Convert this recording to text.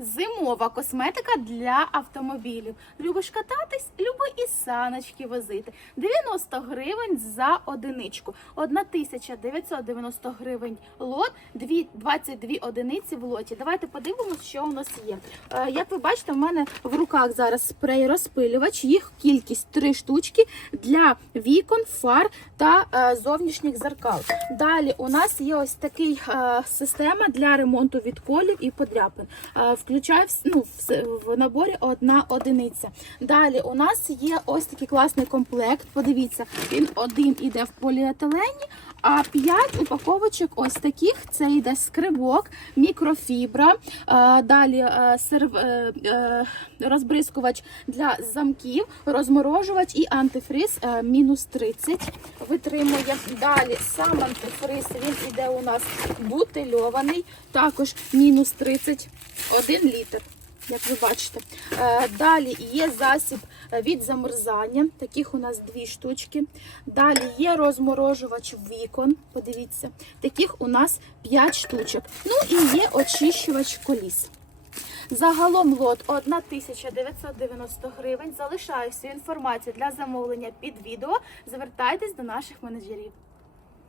Зимова косметика для автомобілів. Любиш кататись? Люби і саночки возити. 90 гривень за одиничку. 1990 гривень лот, 22 одиниці в лоті. Давайте подивимося, що у нас є. Е, Як ви бачите, в мене в руках зараз спрей розпилювач. Їх кількість 3 штучки для вікон, фар та е, зовнішніх зеркал. Далі у нас є ось такий е, система для ремонту відколів і подряпин. Включає ну, в наборі одна одиниця. Далі у нас є ось такий класний комплект. Подивіться, він один іде в поліетилені, а 5 упаковочок ось таких. Це йде скрибок, мікрофібра. е, Далі е, серв, е, розбризкувач для замків, розморожувач і антифриз мінус 30 витримує. Далі сам антифриз він іде у нас бутильований, також мінус 30, 1 літр. Як ви бачите, Е, далі є засіб е, від замерзання. Таких у нас дві штучки. Далі є розморожувач вікон. Подивіться, таких у нас 5 штучок. Ну і є очищувач коліс. Загалом лот 1990 гривень. Залишаю всю інформацію для замовлення під відео. Звертайтесь до наших менеджерів.